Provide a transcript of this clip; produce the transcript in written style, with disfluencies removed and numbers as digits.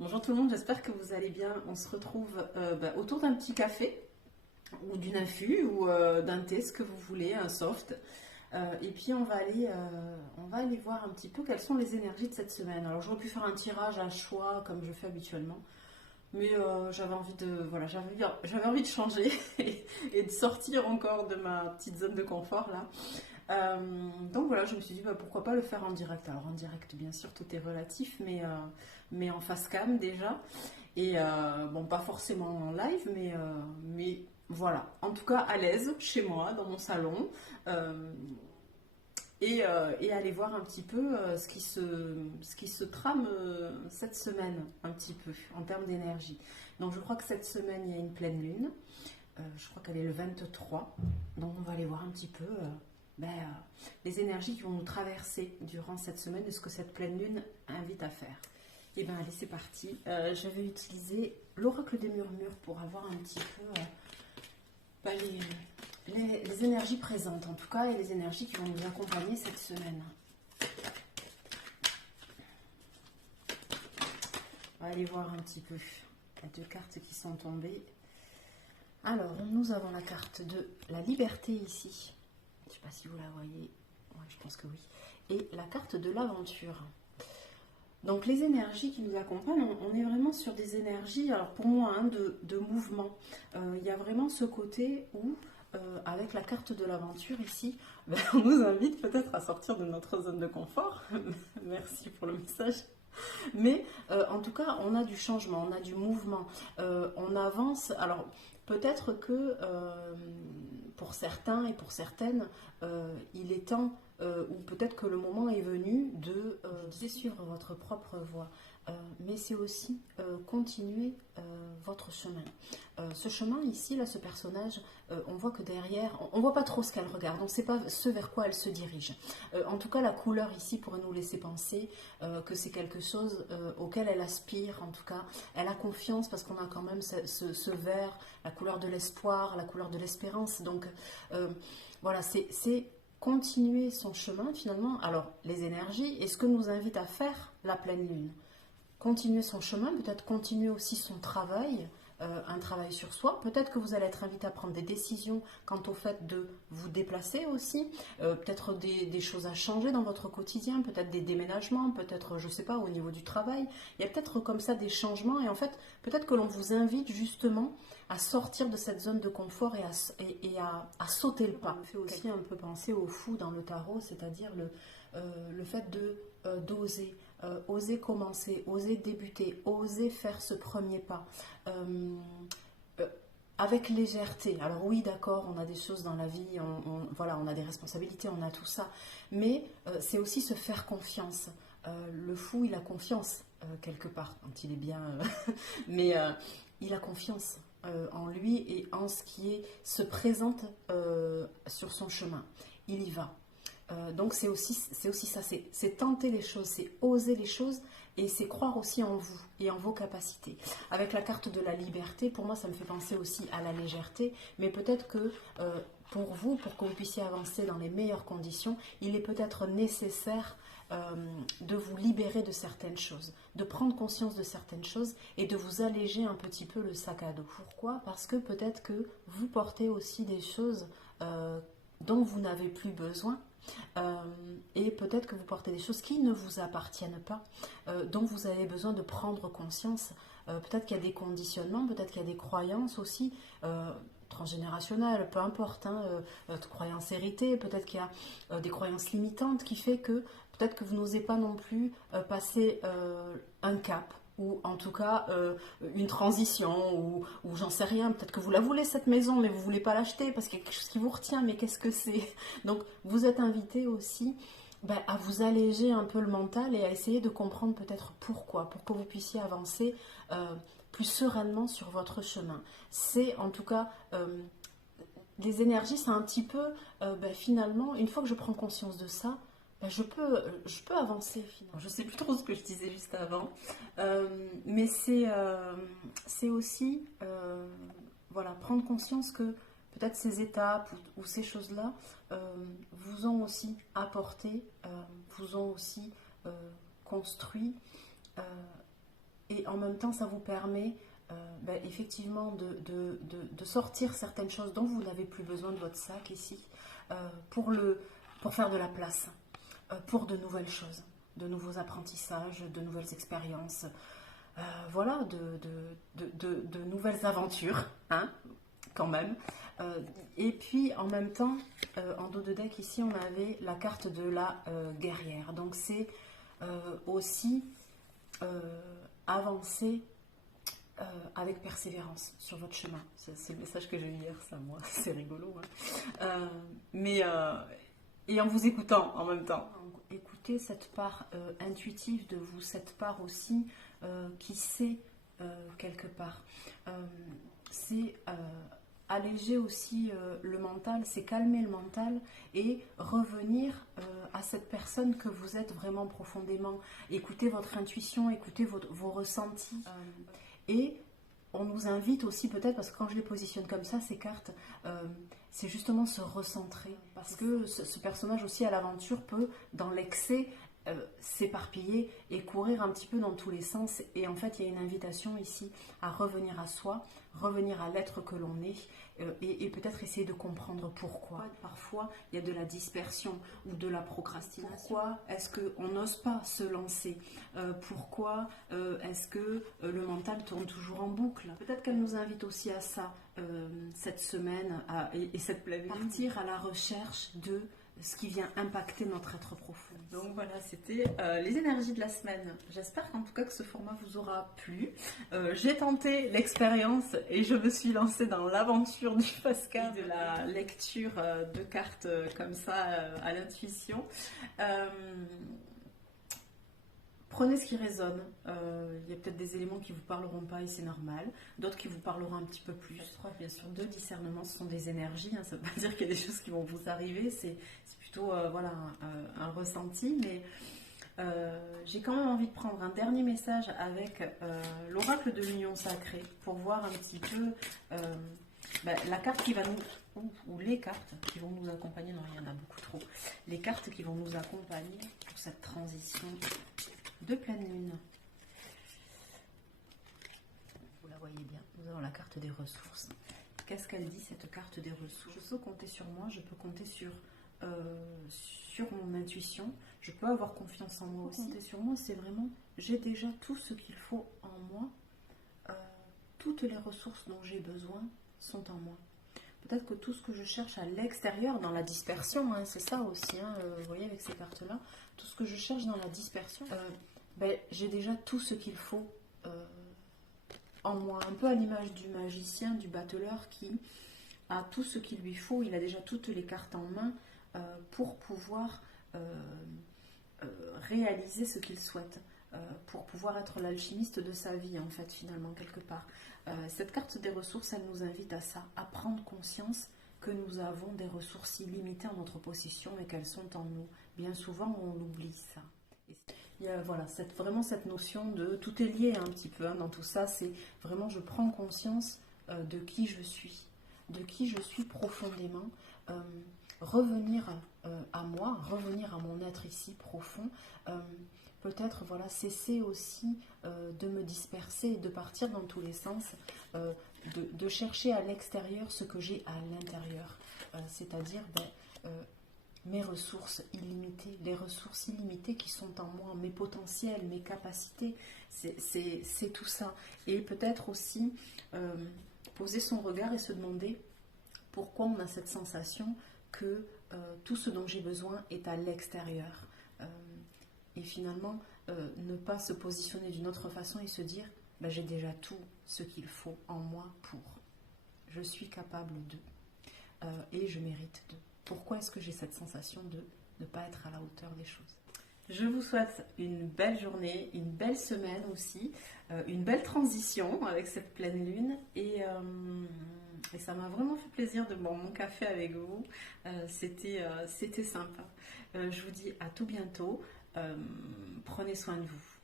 Bonjour tout le monde, j'espère que vous allez bien. On se retrouve autour d'un petit café ou d'une infu ou d'un thé, ce que vous voulez, un soft. Et puis on va aller voir un petit peu quelles sont les énergies de cette semaine. Alors j'aurais pu faire un tirage à choix comme je fais habituellement, mais j'avais envie de j'avais envie de changer et de sortir encore de ma petite zone de confort là. Donc voilà, je me suis dit pourquoi pas le faire en direct. Alors en direct, bien sûr, tout est relatif, mais en face cam déjà. Et bon, pas forcément en live, mais voilà. En tout cas, à l'aise chez moi, dans mon salon. Euh, et aller voir un petit peu ce qui se trame cette semaine, un petit peu, en termes d'énergie. Donc je crois que cette semaine, il y a une pleine lune. Je crois qu'elle est le 23. Donc on va aller voir un petit peu les énergies qui vont nous traverser durant cette semaine et ce que cette pleine lune invite à faire. Et bien allez, c'est parti. Je vais utiliser l'oracle des murmures pour avoir un petit peu les énergies présentes en tout cas et les énergies qui vont nous accompagner cette semaine. On va aller voir un petit peu les deux cartes qui sont tombées. Alors, nous avons la carte de la liberté ici. Je ne sais pas si vous la voyez. Ouais, je pense que oui. Et la carte de l'aventure. Donc, les énergies qui nous accompagnent, on est vraiment sur des énergies, alors pour moi, de mouvement. Il y a vraiment ce côté où, avec la carte de l'aventure ici, on nous invite peut-être à sortir de notre zone de confort. Merci pour le message. Mais en tout cas, on a du changement, on a du mouvement, on avance. Alors peut-être que pour certains et pour certaines, il est temps, ou peut-être que le moment est venu de suivre votre propre voie. Mais c'est aussi continuer votre chemin. Ce chemin ici, là, ce personnage, on voit que derrière, on voit pas trop ce qu'elle regarde, on ne sait pas ce vers quoi elle se dirige. En tout cas, la couleur ici pourrait nous laisser penser que c'est quelque chose auquel elle aspire, en tout cas. Elle a confiance parce qu'on a quand même ce vert, la couleur de l'espoir, la couleur de l'espérance. Donc voilà, c'est continuer son chemin finalement. Alors, les énergies, et ce que nous invite à faire la pleine lune. Continuer son chemin, peut-être continuer aussi son travail, un travail sur soi. Peut-être que vous allez être invité à prendre des décisions quant au fait de vous déplacer aussi, peut-être des choses à changer dans votre quotidien, peut-être des déménagements, peut-être, je ne sais pas, au niveau du travail. Il y a peut-être comme ça des changements et en fait, peut-être que l'on vous invite justement à sortir de cette zone de confort et à sauter le pas. Ça me fait aussi un peu penser au fou dans le tarot, c'est-à-dire le fait d'oser. Oser commencer, oser débuter, oser faire ce premier pas. Avec légèreté. Alors oui, d'accord, on a des choses dans la vie, voilà, on a des responsabilités, on a tout ça. Mais c'est aussi se faire confiance. Le fou, il a confiance quelque part, quand il est bien... mais il a confiance en lui et en ce qui se présente sur son chemin. Il y va. Donc c'est aussi ça, c'est tenter les choses, c'est oser les choses et c'est croire aussi en vous et en vos capacités. Avec la carte de la liberté, pour moi ça me fait penser aussi à la légèreté, mais peut-être que pour vous, pour que vous puissiez avancer dans les meilleures conditions, il est peut-être nécessaire de vous libérer de certaines choses, de prendre conscience de certaines choses et de vous alléger un petit peu le sac à dos. Pourquoi ? Parce que peut-être que vous portez aussi des choses dont vous n'avez plus besoin. Et peut-être que vous portez des choses qui ne vous appartiennent pas, dont vous avez besoin de prendre conscience. Peut-être qu'il y a des conditionnements, peut-être qu'il y a des croyances aussi transgénérationnelles, peu importe, croyances héritées, peut-être qu'il y a des croyances limitantes qui fait que peut-être que vous n'osez pas non plus passer un cap ou en tout cas une transition, ou j'en sais rien, peut-être que vous la voulez cette maison, mais vous ne voulez pas l'acheter parce qu'il y a quelque chose qui vous retient, mais qu'est-ce que c'est ? Donc vous êtes invité aussi à vous alléger un peu le mental et à essayer de comprendre peut-être pourquoi, pour que vous puissiez avancer plus sereinement sur votre chemin. C'est en tout cas... les énergies, c'est un petit peu, finalement, une fois que je prends conscience de ça, je peux avancer finalement. Je ne sais plus trop ce que je disais juste avant, mais c'est aussi voilà, prendre conscience que peut-être ces étapes ou ces choses-là vous ont aussi apporté, vous ont aussi construit, et en même temps ça vous permet effectivement de sortir certaines choses dont vous n'avez plus besoin de votre sac ici pour faire de la place pour de nouvelles choses, de nouveaux apprentissages, de nouvelles expériences, voilà, de nouvelles aventures, hein, quand même. Et puis en même temps, en dos de deck ici, on avait la carte de la guerrière. Donc c'est aussi avancer avec persévérance sur votre chemin. C'est le message que j'ai eu hier, ça, moi. C'est rigolo. Hein. Et en vous écoutant en même temps. Écoutez cette part intuitive de vous, cette part aussi qui sait quelque part. C'est alléger aussi le mental, c'est calmer le mental et revenir à cette personne que vous êtes vraiment profondément. Écoutez votre intuition, écoutez vos ressentis. Et on nous invite aussi peut-être, parce que quand je les positionne comme ça, ces cartes, c'est justement se recentrer. Parce que ce personnage aussi à l'aventure peut, dans l'excès, s'éparpiller et courir un petit peu dans tous les sens. Et en fait, il y a une invitation ici à revenir à soi, revenir à l'être que l'on est et peut-être essayer de comprendre pourquoi. Parfois, il y a de la dispersion ou de la procrastination. Pourquoi est-ce qu'on n'ose pas se lancer? Pourquoi est-ce que le mental tourne toujours en boucle? Peut-être qu'elle nous invite aussi à ça cette semaine et cette pleine lune. Partir à la recherche de ce qui vient impacter notre être profond. Donc voilà, c'était les énergies de la semaine. J'espère qu'en tout cas que ce format vous aura plu. J'ai tenté l'expérience et je me suis lancée dans l'aventure du Fasca, de la lecture de cartes comme ça à l'intuition. Prenez ce qui résonne. Il y a peut-être des éléments qui ne vous parleront pas et c'est normal. D'autres qui vous parleront un petit peu plus. Je crois bien sûr de discernement, ce sont des énergies. Hein. Ça ne veut pas dire qu'il y a des choses qui vont vous arriver. C'est plutôt voilà, un ressenti. Mais j'ai quand même envie de prendre un dernier message avec l'oracle de l'union sacrée pour voir un petit peu la carte qui va nous... ou les cartes qui vont nous accompagner. Non, il y en a beaucoup trop. Les cartes qui vont nous accompagner pour cette transition de pleine lune. Vous la voyez bien, nous avons la carte des ressources. Qu'est-ce qu'elle dit cette carte des ressources? Je peux compter sur moi, je peux compter sur mon intuition, je peux avoir confiance en moi aussi. Compter sur moi, c'est vraiment, j'ai déjà tout ce qu'il faut en moi, toutes les ressources dont j'ai besoin sont en moi. Peut-être que tout ce que je cherche à l'extérieur, dans la dispersion, hein, c'est ça aussi, hein, vous voyez avec ces cartes-là, tout ce que je cherche dans la dispersion, j'ai déjà tout ce qu'il faut en moi. Un peu à l'image du magicien, du battleur qui a tout ce qu'il lui faut, il a déjà toutes les cartes en main pour pouvoir réaliser ce qu'il souhaite. Pour pouvoir être l'alchimiste de sa vie, en fait, finalement, quelque part. Cette carte des ressources, elle nous invite à ça, à prendre conscience que nous avons des ressources illimitées en notre possession et qu'elles sont en nous. Bien souvent, on oublie ça. Il y a voilà, vraiment cette notion de... Tout est lié un petit peu hein, dans tout ça, c'est vraiment je prends conscience de qui je suis profondément, revenir à moi, revenir à mon être ici profond, peut-être voilà, cesser aussi de me disperser et de partir dans tous les sens, de chercher à l'extérieur ce que j'ai à l'intérieur, c'est-à-dire mes ressources illimitées, les ressources illimitées qui sont en moi, mes potentiels, mes capacités, c'est tout ça. Et peut-être aussi poser son regard et se demander pourquoi on a cette sensation que tout ce dont j'ai besoin est à l'extérieur. Et finalement, ne pas se positionner d'une autre façon et se dire j'ai déjà tout ce qu'il faut en moi pour. Je suis capable de. Et je mérite de. Pourquoi est-ce que j'ai cette sensation de ne pas être à la hauteur des choses? Je vous souhaite une belle journée, une belle semaine aussi, une belle transition avec cette pleine lune. Et ça m'a vraiment fait plaisir de boire mon café avec vous. C'était sympa. Je vous dis à tout bientôt. Prenez soin de vous.